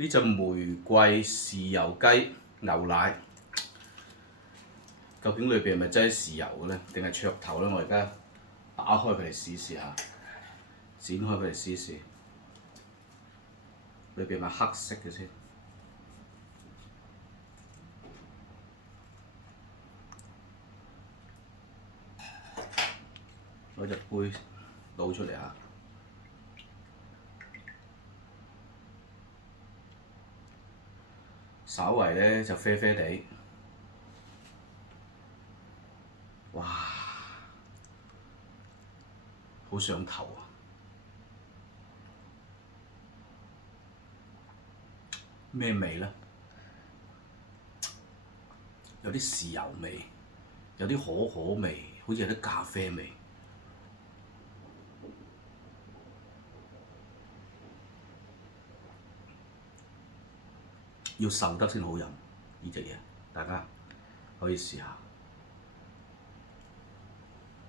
呢隻玫瑰豉油雞牛奶，究竟裏邊係咪真係豉油嘅咧，定係噱頭咧？我而家打開佢嚟試試下，展開佢嚟試試，裏邊係咪黑色嘅先？攞隻杯倒出嚟嚇，稍為咧就啡啡地，哇！好上頭啊！咩味咧？有啲豉油味，有啲可可味，好似有啲咖啡味。要受得先好飲呢隻嘢，大家可以試下。